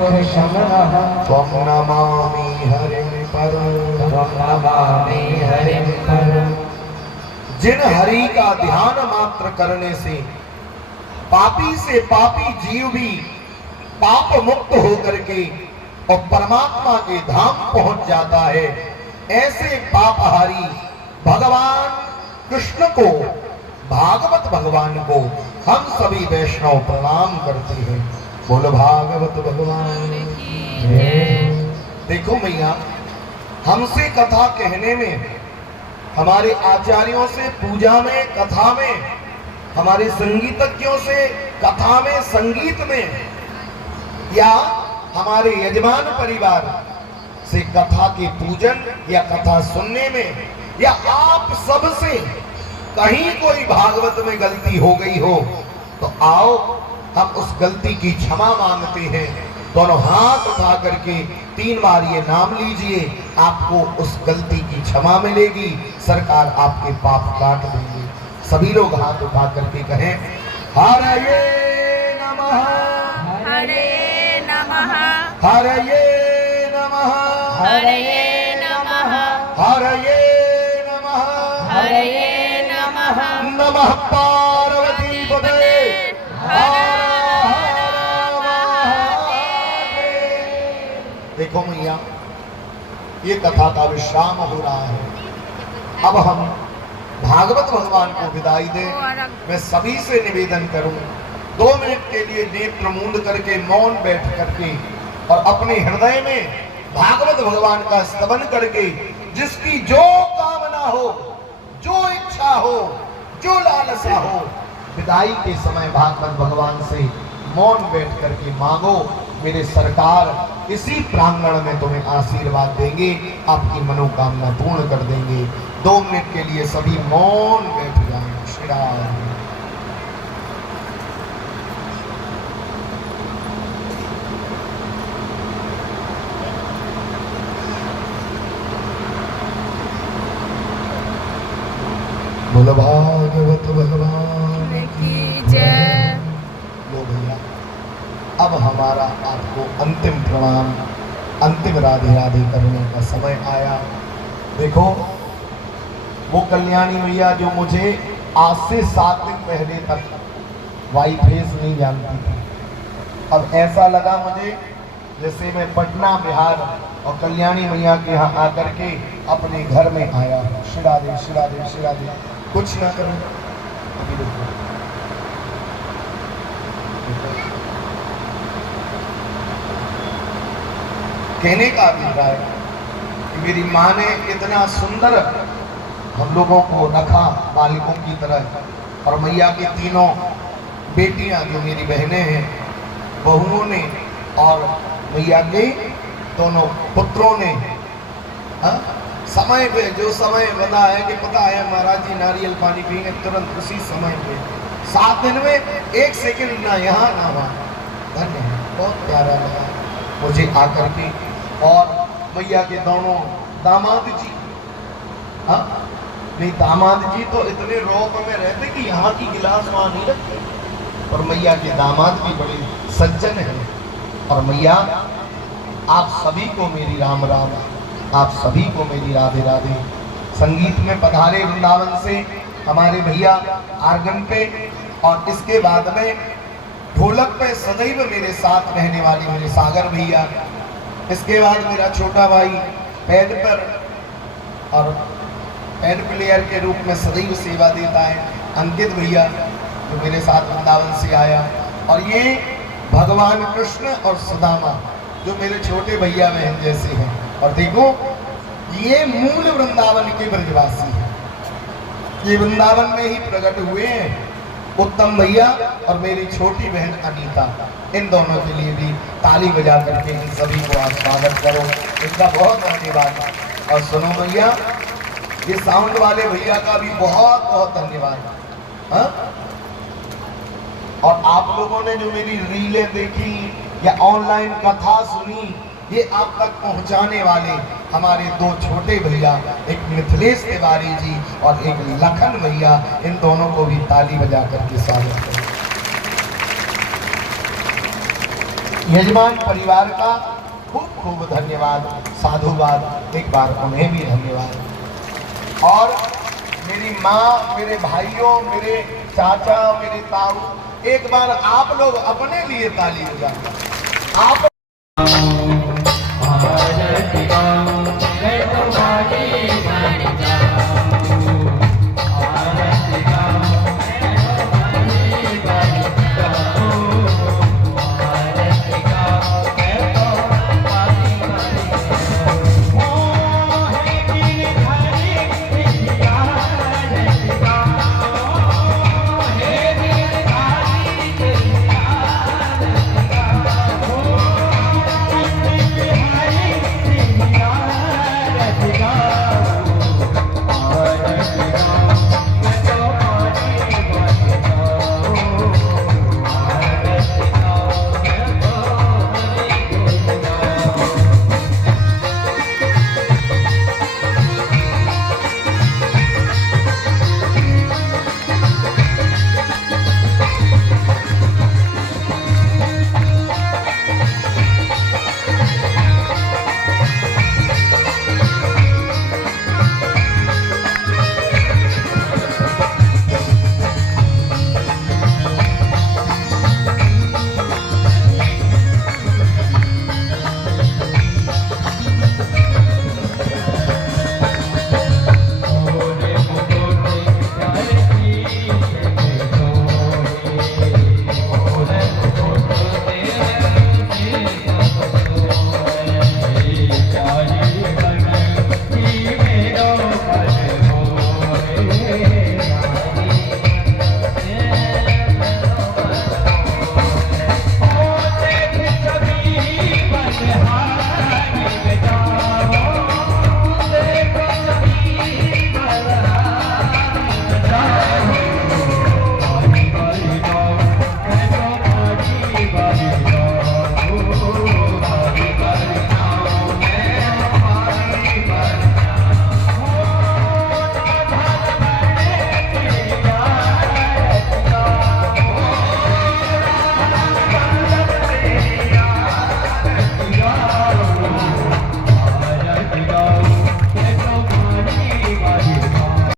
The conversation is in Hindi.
त्वं नमामि हरिं परं। जिन हरि का ध्यान मात्र करने से पापी से पापी जीव भी पाप मुक्त होकर के और परमात्मा के धाम पहुंच जाता है, ऐसे पापहारी भगवान कृष्ण को, भागवत भगवान को हम सभी वैष्णव प्रणाम करते हैं। बोलो भागवत भगवान की जय। देखो मैया, हमसे कथा कहने में, हमारे आचार्यों से पूजा में, कथा में, हमारे संगीतज्ञों से कथा में, संगीत में, या हमारे यजमान परिवार से कथा के पूजन या कथा सुनने में, या आप सब से कहीं कोई भागवत में गलती हो गई हो तो आओ हम उस गलती की क्षमा मांगते हैं। दोनों हाथ उठा करके 3 बार ये नाम लीजिए, आपको उस गलती की क्षमा मिलेगी, सरकार आपके पाप काट देंगे। सभी लोग हाथ उठा करके कहें, हरये नमः, हरे नमः, हरये नमः, हरे नमः, हरये नमः, हरे नमः। नमः पार्वती पते। देखो मैया, ये कथा का विश्राम हो रहा है। अब हम भागवत भगवान को विदाई दें। मैं सभी से निवेदन करूं, 2 मिनट के लिए नेत्र मूंद करके मौन बैठ करके और अपने हृदय में भागवत भगवान का स्तवन करके, जिसकी जो कामना हो, जो इच्छा हो, जो लालसा हो, विदाई के समय भागवत भगवान से मौन बैठ करके मांगो। मेरे सरकार इसी प्रांगण में तुम्हें आशीर्वाद देंगे, आपकी मनोकामना पूर्ण कर देंगे। 2 मिनट के लिए सभी मौन बैठ जाएं। श्री राम। बोलो भागवत भगवान की जय। लो भैया, अब हमारा आपको अंतिम प्रणाम, अंतिम राधे राधे करने का समय आया। देखो, वो कल्याणी मैया जो मुझे आज से 7 दिन पहले तक वाई फेस नहीं जानती थी, अब ऐसा लगा मुझे जैसे मैं पटना बिहार और कल्याणी मैया के यहाँ आकर के अपने घर में आया। श्री राधे, श्री राधे, श्री राधे। कुछ ना करूं, अभी देखो, कहने का अभिप्राय कि मेरी माँ ने इतना सुंदर हम लोगों को रखा बालिकों की तरह, और मैया की 3 बेटियां जो मेरी बहनें हैं, बहुओं ने, और मैया के 2 पुत्रों ने, समय पे, जो समय बना है कि पता है महाराज जी नारियल पानी पिएंगे, तुरंत उसी समय पे 7 दिन में 1 सेकंड ना यहाँ ना वहाँ। धन्य है, बहुत प्यारा लगा मुझे आकर के। और मैया के दोनों दामाद जी, हाँ नहीं, दामाद जी तो इतने रौब में रहते कि यहाँ की गिलास वहाँ नहीं रखते, और मैया के दामाद भी बड़े सज्जन हैं। और मैया, आप सभी को मेरी राम राम, आप सभी को मेरी राधे राधे। संगीत में पधारे वृंदावन से हमारे भैया आर्गन पे, और इसके बाद में ढोलक पे सदैव मेरे साथ रहने वाले मेरे सागर भैया। इसके बाद मेरा छोटा भाई पैड पर और पैड प्लेयर के रूप में सदैव सेवा देता है, अंकित भैया, जो मेरे साथ वृंदावन से आया। और ये भगवान कृष्ण और सुदामा जो मेरे छोटे भैया बहन जैसे हैं। और देखो, ये मूल वृंदावन के ब्रजवासी हैं, ये वृंदावन में ही प्रकट हुए हैं। उत्तम भैया और मेरी छोटी बहन अनीता, इन दोनों के लिए भी ताली बजा करके इन सभी को आप स्वागत करो, इनका बहुत धन्यवाद। और सुनो भैया, ये साउंड वाले भैया का भी बहुत बहुत धन्यवाद। हाँ, और आप लोगों ने जो मेरी रीलें देखी या ऑनलाइन कथा सुनी, ये आप तक पहुंचाने वाले हमारे 2 छोटे भैया, एक मिथिलेश तिवारी जी और एक लखन भैया, इन दोनों को भी ताली बजा करके स्वागत करें। यजमान परिवार का खूब खूब धन्यवाद, साधुवाद, एक बार उन्हें भी धन्यवाद। और मेरी माँ, मेरे भाइयों, मेरे चाचा, मेरे ताऊ, एक बार आप लोग अपने लिए ताली बजाएं। आप